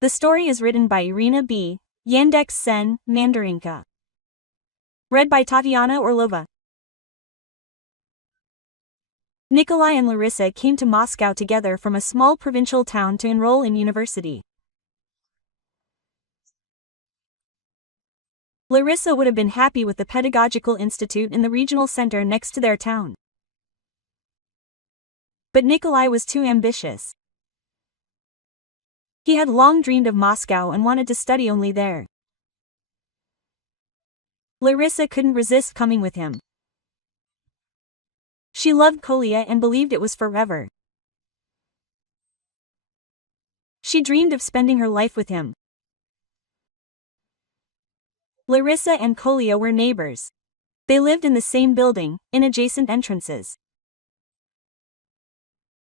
The story is written by Irina B. Yandex Sen, Mandarinka. Read by Tatiana Orlova. Nikolai and Larissa came to Moscow together from a small provincial town to enroll in university. Larissa would have been happy with the pedagogical institute in the regional center next to their town. But Nikolai was too ambitious. He had long dreamed of Moscow and wanted to study only there. Larissa couldn't resist coming with him. She loved Kolya and believed it was forever. She dreamed of spending her life with him. Larissa and Kolya were neighbors. They lived in the same building, in adjacent entrances.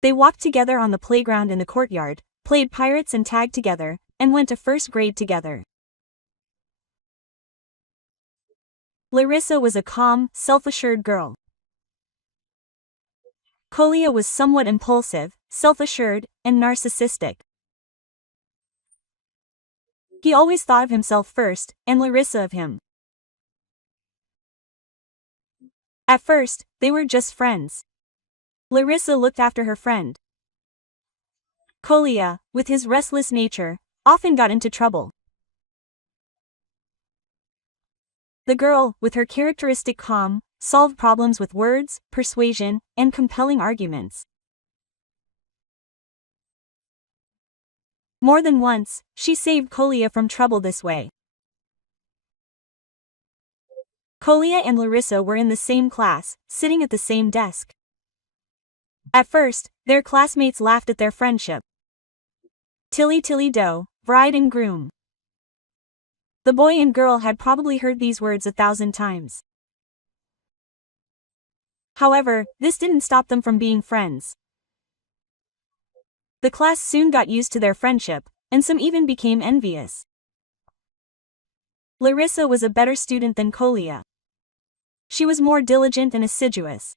They walked together on the playground in the courtyard, played pirates and tag together, and went to first grade together. Larissa was a calm, self-assured girl. Kolya was somewhat impulsive, self-assured, and narcissistic. He always thought of himself first, and Larissa of him. At first, they were just friends. Larissa looked after her friend. Kolya, with his restless nature, often got into trouble. The girl, with her characteristic calm, solved problems with words, persuasion, and compelling arguments. More than once, she saved Kolya from trouble this way. Kolya and Larissa were in the same class, sitting at the same desk. At first, their classmates laughed at their friendship. Tilly tilly do, bride and groom. The boy and girl had probably heard these words 1,000 times. However, this didn't stop them from being friends. The class soon got used to their friendship, and some even became envious. Larissa was a better student than Kolya. She was more diligent and assiduous.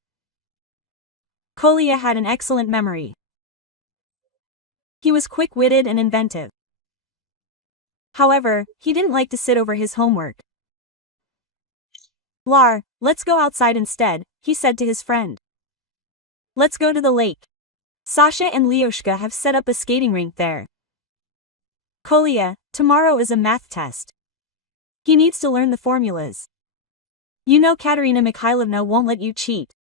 Kolya had an excellent memory. He was quick-witted and inventive. However, he didn't like to sit over his homework. "Lar, let's go outside instead," he said to his friend. "Let's go to the lake. Sasha and Lyoshka have set up a skating rink there." "Kolya, tomorrow is a math test. He needs to learn the formulas. You know Katerina Mikhailovna won't let you cheat."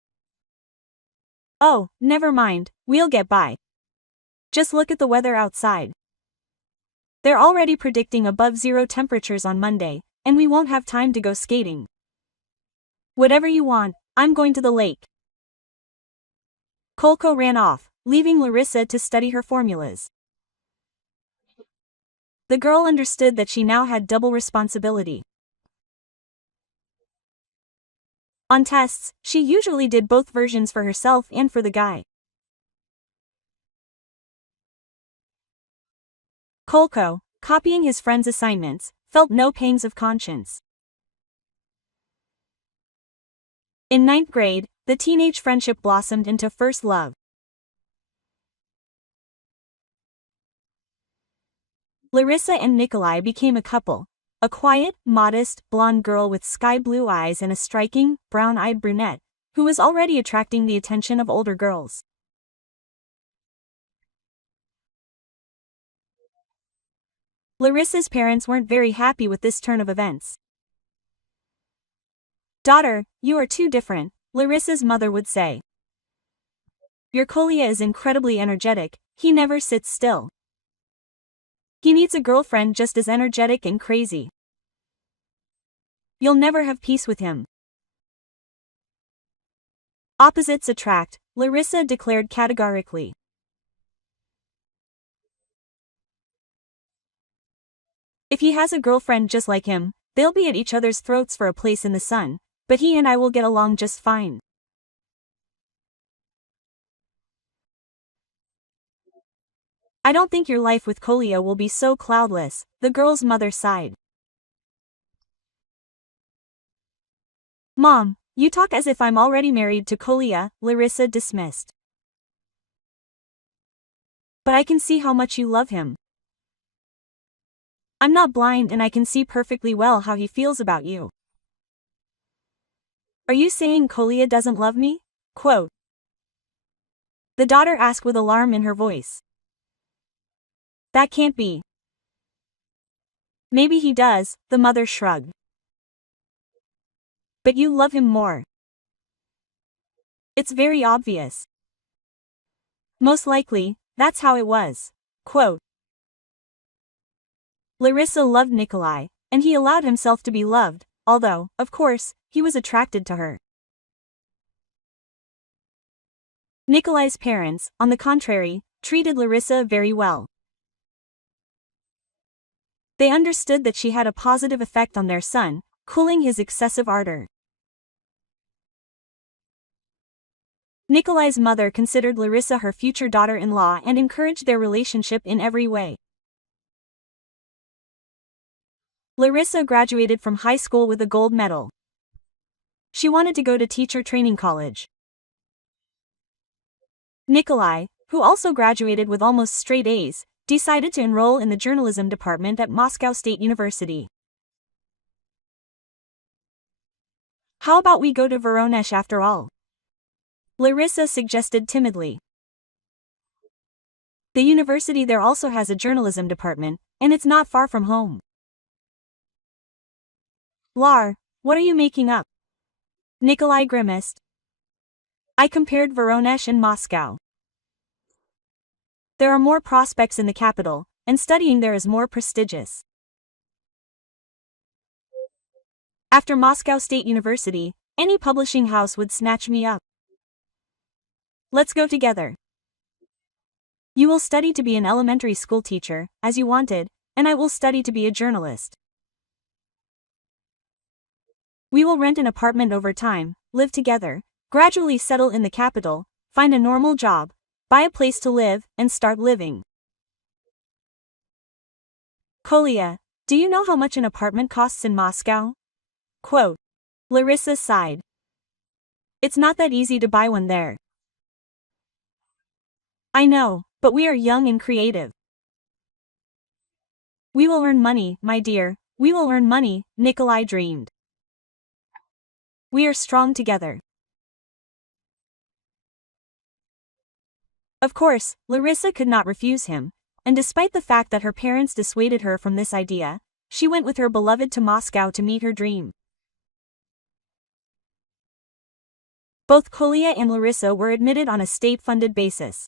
"Oh, never mind, we'll get by. Just look at the weather outside. They're already predicting above-zero temperatures on Monday, and we won't have time to go skating. Whatever you want, I'm going to the lake." Kolko ran off, leaving Larissa to study her formulas. The girl understood that she now had double responsibility. On tests, she usually did both versions for herself and for the guy. Kolko, copying his friend's assignments, felt no pangs of conscience. In 9th grade, the teenage friendship blossomed into first love. Larissa and Nikolai became a couple, a quiet, modest, blonde girl with sky-blue eyes and a striking, brown-eyed brunette, who was already attracting the attention of older girls. Larissa's parents weren't very happy with this turn of events. "Daughter, you are too different," Larissa's mother would say. "Your Kolya is incredibly energetic, he never sits still. He needs a girlfriend just as energetic and crazy. You'll never have peace with him." "Opposites attract," Larissa declared categorically. "If he has a girlfriend just like him, they'll be at each other's throats for a place in the sun, but he and I will get along just fine." "I don't think your life with Kolya will be so cloudless," the girl's mother sighed. "Mom, you talk as if I'm already married to Kolya," Larissa dismissed. "But I can see how much you love him. I'm not blind and I can see perfectly well how he feels about you. Are you saying Kolya doesn't love me? Quote. The daughter asked with alarm in her voice. That can't be. Maybe he does, the mother shrugged. But you love him more. It's very obvious. Most likely, that's how it was. Quote. Larissa loved Nikolai, and he allowed himself to be loved, although, of course, he was attracted to her. Nikolai's parents, on the contrary, treated Larissa very well. They understood that she had a positive effect on their son, cooling his excessive ardor. Nikolai's mother considered Larissa her future daughter-in-law and encouraged their relationship in every way. Larissa graduated from high school with a gold medal. She wanted to go to teacher training college. Nikolai, who also graduated with almost straight A's, decided to enroll in the journalism department at Moscow State University. How about we go to Voronezh after all? Larissa suggested timidly. The university there also has a journalism department, and it's not far from home. Lar, what are you making up? Nikolai grimaced. I compared Voronezh and Moscow. There are more prospects in the capital, and studying there is more prestigious. After Moscow State University, any publishing house would snatch me up. Let's go together. You will study to be an elementary school teacher, as you wanted, and I will study to be a journalist. We will rent an apartment over time, live together, gradually settle in the capital, find a normal job, buy a place to live, and start living. Kolya, do you know how much an apartment costs in Moscow? Quote. Larissa sighed. It's not that easy to buy one there. I know, but we are young and creative. We will earn money, my dear, we will earn money, Nikolai dreamed. We are strong together. Of course, Larissa could not refuse him, and despite the fact that her parents dissuaded her from this idea, she went with her beloved to Moscow to meet her dream. Both Kolya and Larissa were admitted on a state-funded basis.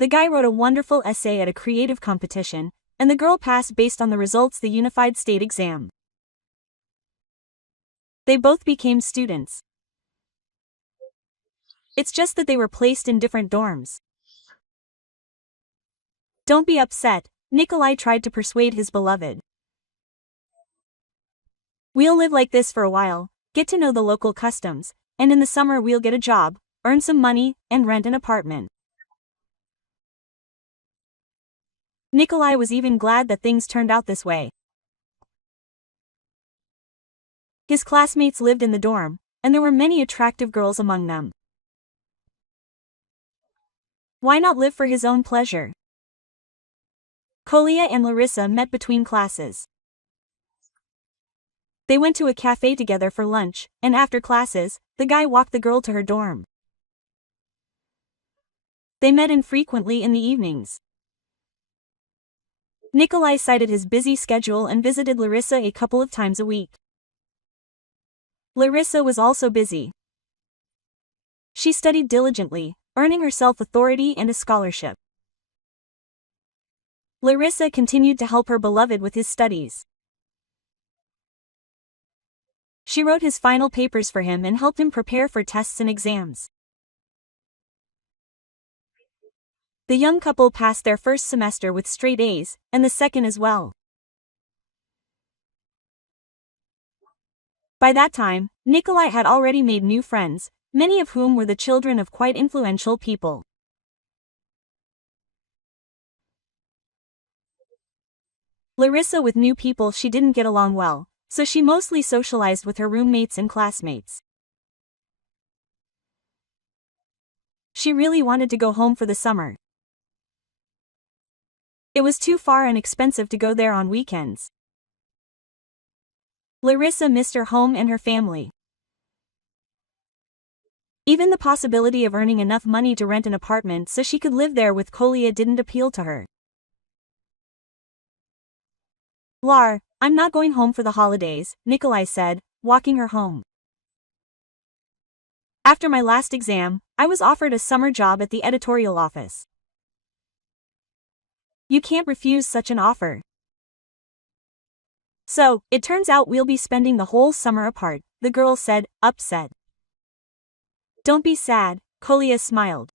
The guy wrote a wonderful essay at a creative competition, and the girl passed based on the results the unified state exam. They both became students. It's just that they were placed in different dorms. Don't be upset, Nikolai tried to persuade his beloved. We'll live like this for a while, get to know the local customs, and in the summer we'll get a job, earn some money, and rent an apartment. Nikolai was even glad that things turned out this way. His classmates lived in the dorm, and there were many attractive girls among them. Why not live for his own pleasure? Kolya and Larissa met between classes. They went to a cafe together for lunch, and after classes, the guy walked the girl to her dorm. They met infrequently in the evenings. Nikolai cited his busy schedule and visited Larissa a couple of times a week. Larissa was also busy. She studied diligently, earning herself authority and a scholarship. Larissa continued to help her beloved with his studies. She wrote his final papers for him and helped him prepare for tests and exams. The young couple passed their first semester with straight A's, and the second as well. By that time, Nikolai had already made new friends, many of whom were the children of quite influential people. Larissa with new people she didn't get along well, so she mostly socialized with her roommates and classmates. She really wanted to go home for the summer. It was too far and expensive to go there on weekends. Larissa missed her home and her family. Even the possibility of earning enough money to rent an apartment so she could live there with Kolya didn't appeal to her. Lar, I'm not going home for the holidays, Nikolai said, walking her home. After my last exam, I was offered a summer job at the editorial office. You can't refuse such an offer. So, it turns out we'll be spending the whole summer apart, the girl said, upset. Don't be sad, Kolya smiled.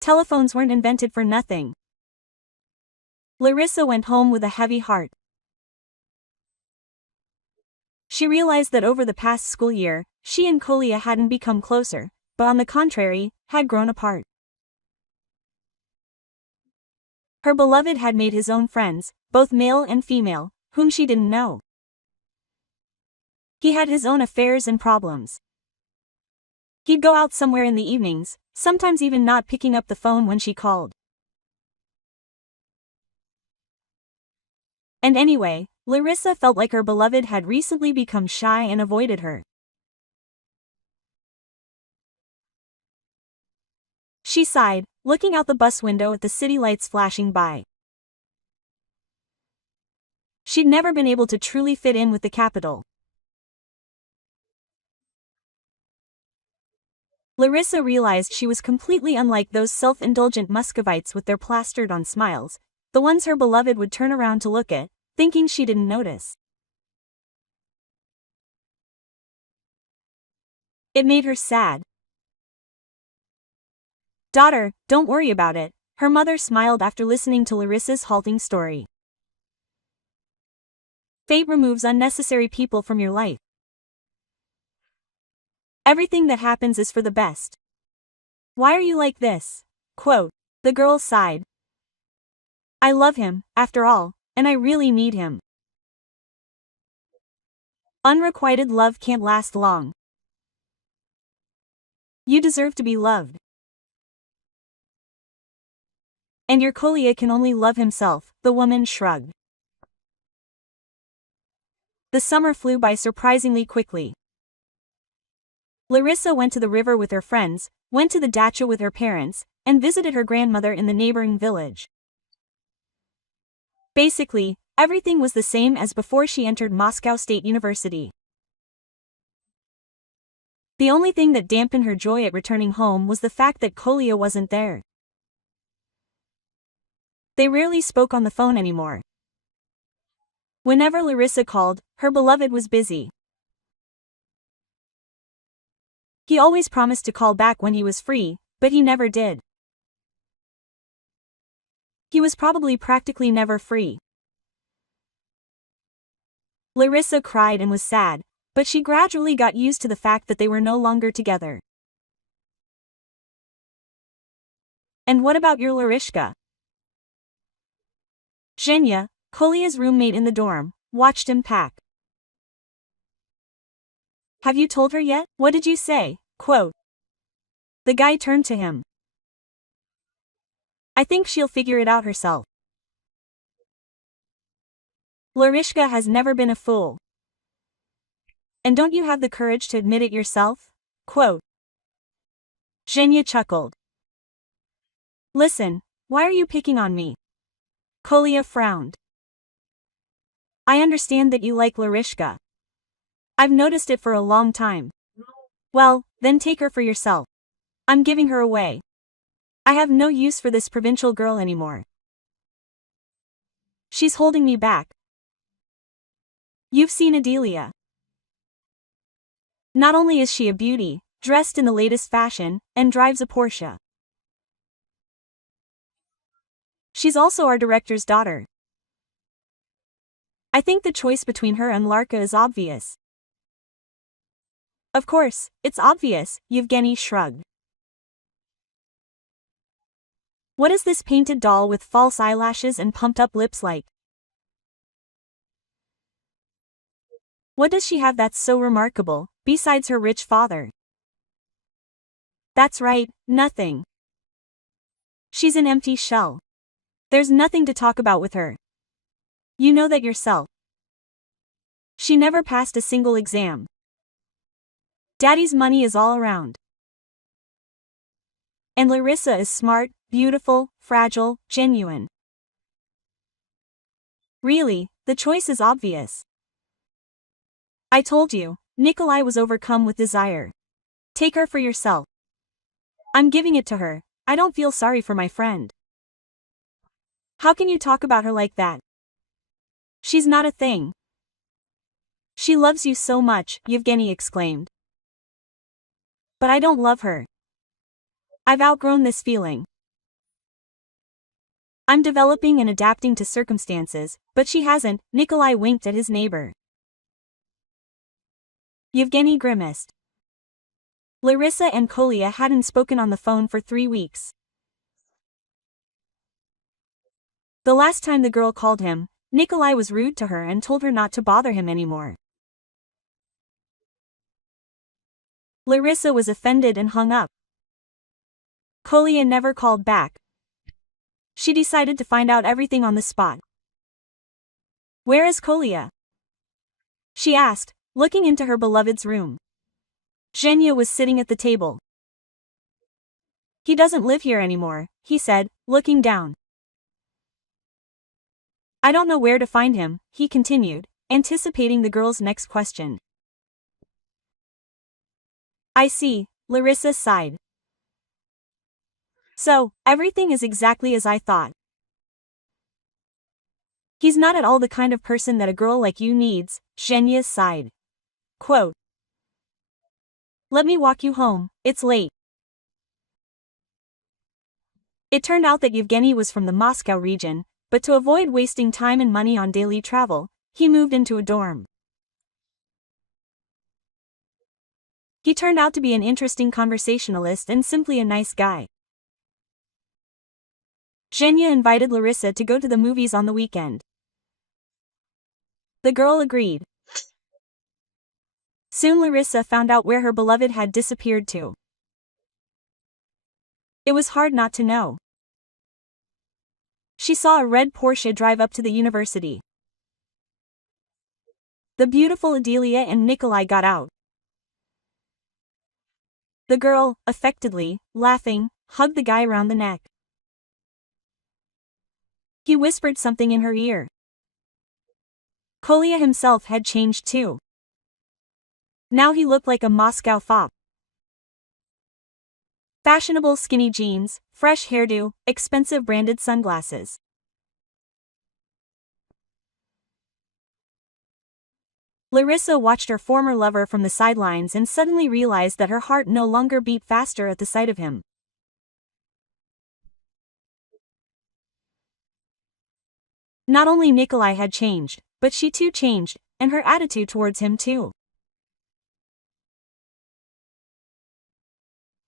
Telephones weren't invented for nothing. Larissa went home with a heavy heart. She realized that over the past school year, she and Kolya hadn't become closer, but on the contrary, had grown apart. Her beloved had made his own friends, both male and female, whom she didn't know. He had his own affairs and problems. He'd go out somewhere in the evenings, sometimes even not picking up the phone when she called. And anyway, Larissa felt like her beloved had recently become shy and avoided her. She sighed, looking out the bus window at the city lights flashing by. She'd never been able to truly fit in with the capital. Larissa realized she was completely unlike those self-indulgent Muscovites with their plastered-on smiles, the ones her beloved would turn around to look at, thinking she didn't notice. It made her sad. Daughter, don't worry about it, her mother smiled after listening to Larissa's halting story. Fate removes unnecessary people from your life. Everything that happens is for the best. Why are you like this? Quote. The girl sighed. I love him, after all, and I really need him. Unrequited love can't last long. You deserve to be loved. And your Kolya can only love himself, the woman shrugged. The summer flew by surprisingly quickly. Larissa went to the river with her friends, went to the dacha with her parents, and visited her grandmother in the neighboring village. Basically, everything was the same as before she entered Moscow State University. The only thing that dampened her joy at returning home was the fact that Kolya wasn't there. They rarely spoke on the phone anymore. Whenever Larissa called, her beloved was busy. He always promised to call back when he was free, but he never did. He was probably practically never free. Larissa cried and was sad, but she gradually got used to the fact that they were no longer together. And what about your Larishka? Zhenya, Kolya's roommate in the dorm, watched him pack. Have you told her yet? What did you say? Quote. The guy turned to him. I think she'll figure it out herself. Larishka has never been a fool. And don't you have the courage to admit it yourself? Quote. Zhenya chuckled. Listen, why are you picking on me? Kolya frowned. I understand that you like Larishka. I've noticed it for a long time. Well, then take her for yourself. I'm giving her away. I have no use for this provincial girl anymore. She's holding me back. You've seen Adelia. Not only is she a beauty, dressed in the latest fashion, and drives a Porsche. She's also our director's daughter. I think the choice between her and Larka is obvious. Of course, it's obvious, Yevgeny shrugged. What is this painted doll with false eyelashes and pumped-up lips like? What does she have that's so remarkable, besides her rich father? That's right, nothing. She's an empty shell. There's nothing to talk about with her. You know that yourself. She never passed a single exam. Daddy's money is all around. And Larissa is smart, beautiful, fragile, genuine. Really, the choice is obvious. I told you, Nikolai was overcome with desire. Take her for yourself. I'm giving it to her. I don't feel sorry for my friend. How can you talk about her like that? She's not a thing. She loves you so much, Yevgeny exclaimed. But I don't love her. I've outgrown this feeling. I'm developing and adapting to circumstances, but she hasn't. Nikolai winked at his neighbor. Yevgeny grimaced. Larissa and Kolya hadn't spoken on the phone for 3 weeks. The last time the girl called him, Nikolai was rude to her and told her not to bother him anymore. Larissa was offended and hung up. Kolya never called back. She decided to find out everything on the spot. Where is Kolya? She asked, looking into her beloved's room. Zhenya was sitting at the table. He doesn't live here anymore, he said, looking down. I don't know where to find him, he continued, anticipating the girl's next question. I see, Larissa sighed. So, everything is exactly as I thought. He's not at all the kind of person that a girl like you needs, Zhenya sighed. Quote. Let me walk you home, it's late. It turned out that Yevgeny was from the Moscow region, but to avoid wasting time and money on daily travel, he moved into a dorm. He turned out to be an interesting conversationalist and simply a nice guy. Zhenya invited Larissa to go to the movies on the weekend. The girl agreed. Soon Larissa found out where her beloved had disappeared to. It was hard not to know. She saw a red Porsche drive up to the university. The beautiful Adelia and Nikolai got out. The girl, affectedly, laughing, hugged the guy around the neck. He whispered something in her ear. Kolya himself had changed too. Now he looked like a Moscow fop. Fashionable skinny jeans, fresh hairdo, expensive branded sunglasses. Larissa watched her former lover from the sidelines and suddenly realized that her heart no longer beat faster at the sight of him. Not only Nikolai had changed, but she too changed, and her attitude towards him too.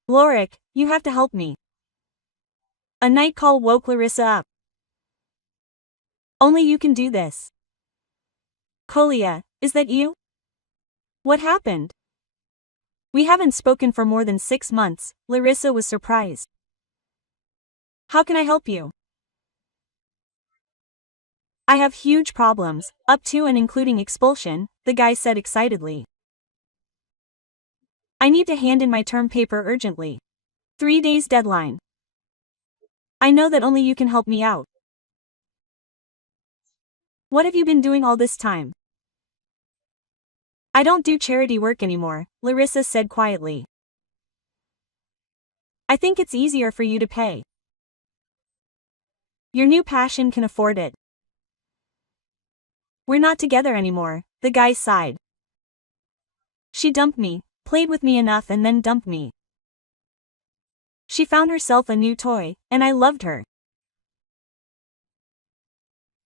Lorik, you have to help me. A night call woke Larissa up. Only you can do this. Kolya, is that you? What happened? We haven't spoken for more than 6 months, Larissa was surprised. How can I help you? I have huge problems, up to and including expulsion, the guy said excitedly. I need to hand in my term paper urgently. 3 days deadline. I know that only you can help me out. What have you been doing all this time? I don't do charity work anymore, Larissa said quietly. I think it's easier for you to pay. Your new passion can afford it. We're not together anymore, the guy sighed. She dumped me, played with me enough and then dumped me. She found herself a new toy, and I loved her.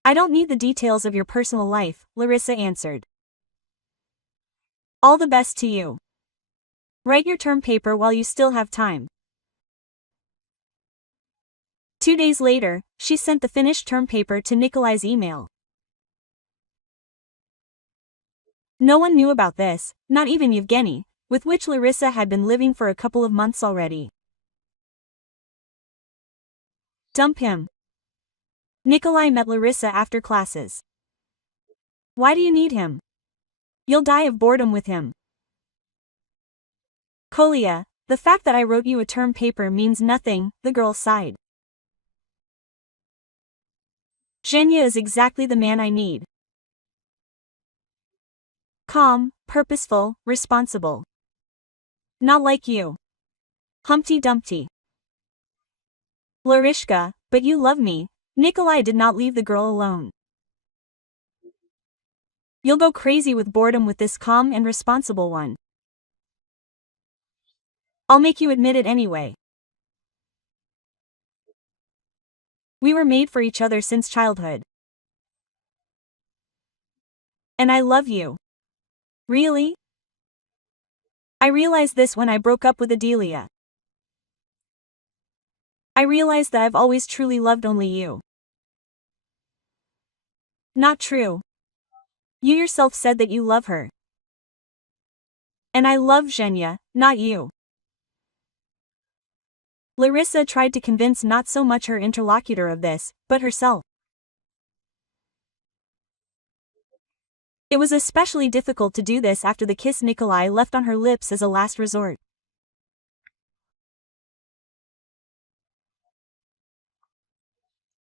I don't need the details of your personal life, Larissa answered. All the best to you. Write your term paper while you still have time. 2 days later, she sent the finished term paper to Nikolai's email. No one knew about this, not even Yevgeny, with which Larissa had been living for a couple of months already. Dump him. Nikolai met Larissa after classes. Why do you need him? You'll die of boredom with him. Kolya, the fact that I wrote you a term paper means nothing, the girl sighed. Zhenya is exactly the man I need. Calm, purposeful, responsible. Not like you. Humpty Dumpty. Larishka, but you love me. Nikolai did not leave the girl alone. You'll go crazy with boredom with this calm and responsible one. I'll make you admit it anyway. We were made for each other since childhood. And I love you. Really? I realized this when I broke up with Adelia. I realized that I've always truly loved only you. Not true. You yourself said that you love her. And I love Zhenya, not you. Larissa tried to convince not so much her interlocutor of this, but herself. It was especially difficult to do this after the kiss Nikolai left on her lips as a last resort.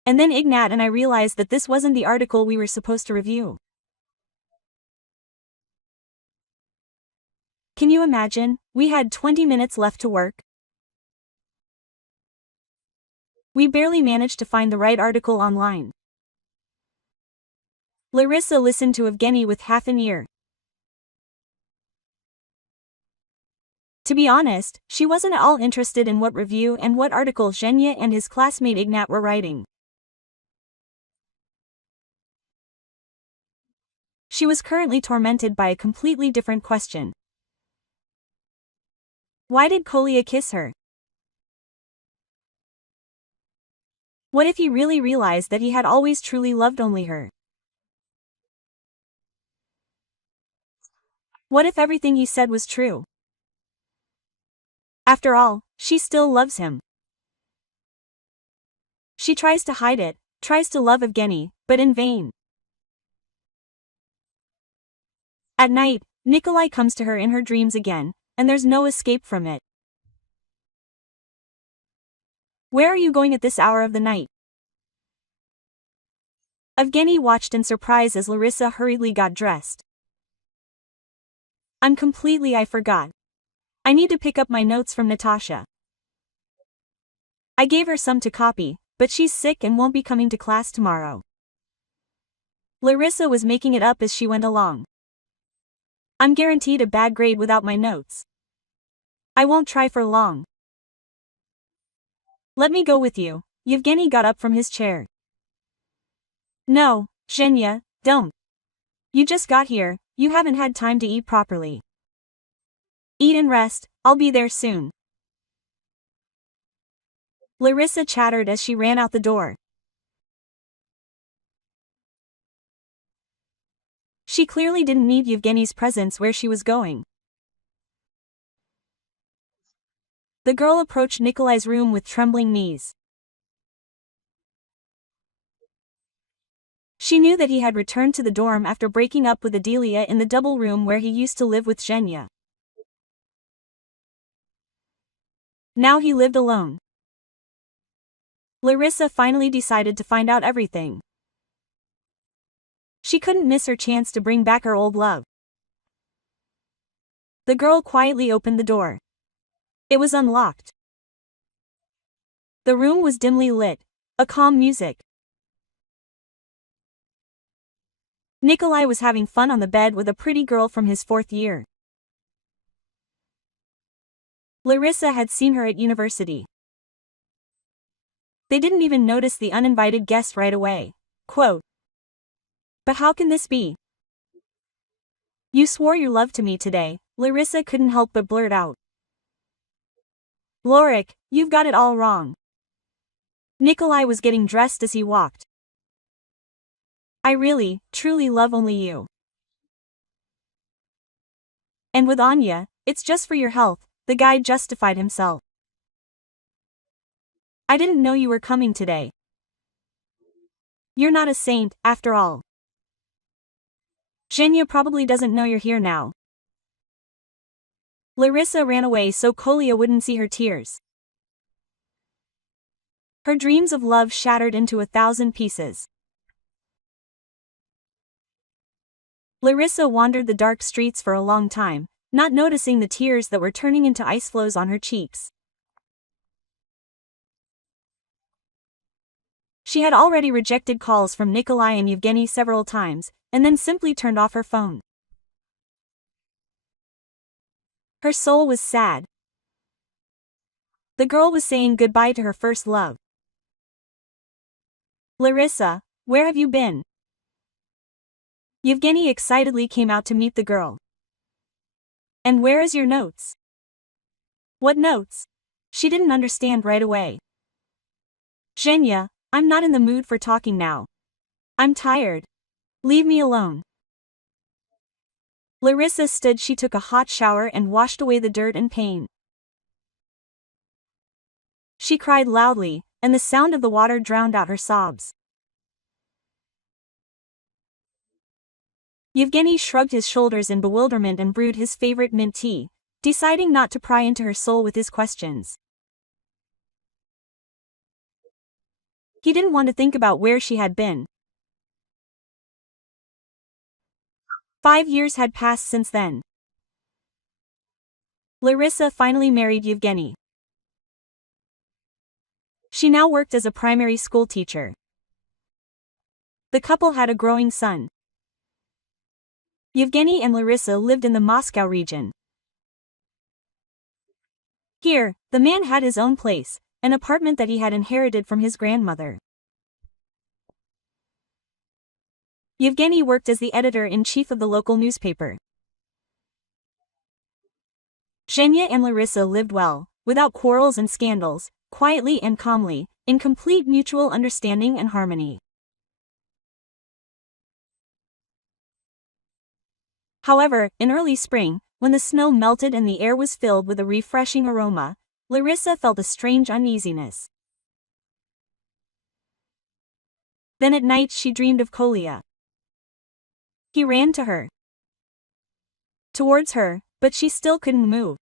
And then Ignat and I realized that this wasn't the article we were supposed to review. Can you imagine? We had 20 minutes left to work. We barely managed to find the right article online. Larissa listened to Evgeny with half an ear. To be honest, she wasn't at all interested in what review and what article Zhenya and his classmate Ignat were writing. She was currently tormented by a completely different question. Why did Kolya kiss her? What if he really realized that he had always truly loved only her? What if everything he said was true? After all, she still loves him. She tries to hide it, tries to love Evgeny, but in vain. At night, Nikolai comes to her in her dreams again, and there's no escape from it. Where are you going at this hour of the night? Evgeny watched in surprise as Larissa hurriedly got dressed. I forgot. I need to pick up my notes from Natasha. I gave her some to copy, but she's sick and won't be coming to class tomorrow. Larissa was making it up as she went along. I'm guaranteed a bad grade without my notes. I won't try for long. Let me go with you. Yevgeny got up from his chair. No, Zhenya, don't. You just got here, you haven't had time to eat properly. Eat and rest, I'll be there soon. Larissa chattered as she ran out the door. She clearly didn't need Yevgeny's presence where she was going. The girl approached Nikolai's room with trembling knees. She knew that he had returned to the dorm after breaking up with Adelia in the double room where he used to live with Zhenya. Now he lived alone. Larissa finally decided to find out everything. She couldn't miss her chance to bring back her old love. The girl quietly opened the door. It was unlocked. The room was dimly lit, a calm music. Nikolai was having fun on the bed with a pretty girl from his 4th year. Larissa had seen her at university. They didn't even notice the uninvited guest right away. Quote, "But how can this be? You swore your love to me today," Larissa couldn't help but blurt out. "Lorik, you've got it all wrong." Nikolai was getting dressed as he walked. "I really, truly love only you. And with Anya, it's just for your health," the guy justified himself. "I didn't know you were coming today." You're not a saint, after all. Zhenya probably doesn't know you're here now. Larissa ran away so Kolya wouldn't see her tears. Her dreams of love shattered into 1,000 pieces. Larissa wandered the dark streets for a long time, not noticing the tears that were turning into ice flows on her cheeks. She had already rejected calls from Nikolai and Yevgeny several times, and then simply turned off her phone. Her soul was sad. The girl was saying goodbye to her first love. Larissa, where have you been? Yevgeny excitedly came out to meet the girl. And where is your notes? What notes? She didn't understand right away. Zhenya, I'm not in the mood for talking now. I'm tired. Leave me alone. Larissa stood. She took a hot shower and washed away the dirt and pain. She cried loudly, and the sound of the water drowned out her sobs. Yevgeny shrugged his shoulders in bewilderment and brewed his favorite mint tea, deciding not to pry into her soul with his questions. He didn't want to think about where she had been. 5 years had passed since then. Larissa finally married Yevgeny. She now worked as a primary school teacher. The couple had a growing son. Yevgeny and Larissa lived in the Moscow region. Here, the man had his own place, an apartment that he had inherited from his grandmother. Yevgeny worked as the editor-in-chief of the local newspaper. Zhenya and Larissa lived well, without quarrels and scandals, quietly and calmly, in complete mutual understanding and harmony. However, in early spring, when the snow melted and the air was filled with a refreshing aroma, Larissa felt a strange uneasiness. Then at night she dreamed of Kolya. He ran to her. Towards her, but she still couldn't move.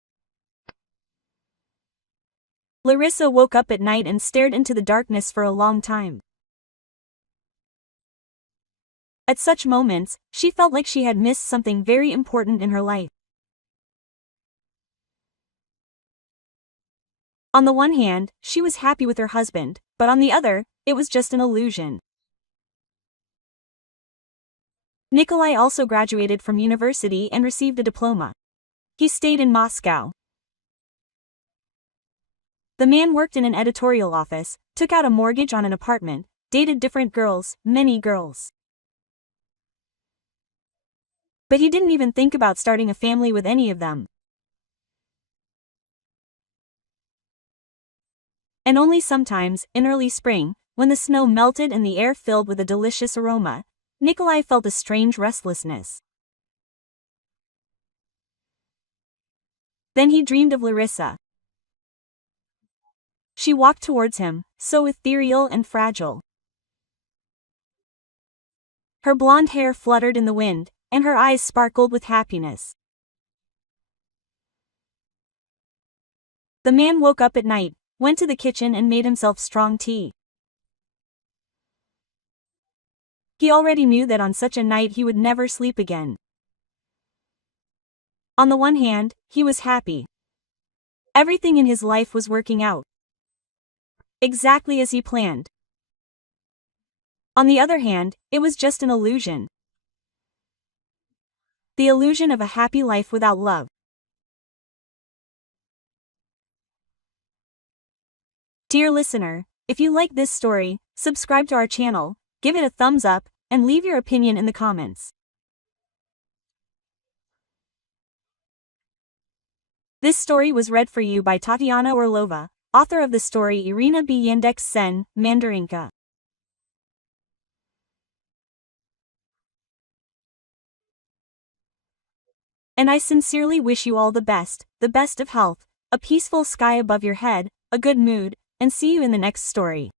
Larissa woke up at night and stared into the darkness for a long time. At such moments, she felt like she had missed something very important in her life. On the one hand, she was happy with her husband, but on the other, it was just an illusion. Nikolai also graduated from university and received a diploma. He stayed in Moscow. The man worked in an editorial office, took out a mortgage on an apartment, dated different girls, many girls. But he didn't even think about starting a family with any of them. And only sometimes, in early spring, when the snow melted and the air filled with a delicious aroma, Nikolai felt a strange restlessness. Then he dreamed of Larissa. She walked towards him, so ethereal and fragile. Her blonde hair fluttered in the wind, and her eyes sparkled with happiness. The man woke up at night, went to the kitchen and made himself strong tea. He already knew that on such a night he would never sleep again. On the one hand, he was happy. Everything in his life was working out exactly as he planned. On the other hand, it was just an illusion. The illusion of a happy life without love. Dear listener, if you like this story, subscribe to our channel, give it a thumbs up, and leave your opinion in the comments. This story was read for you by Tatiana Orlova, author of the story Irina B. Yandex Sen, Mandarinka. And I sincerely wish you all the best of health, a peaceful sky above your head, a good mood, and see you in the next story.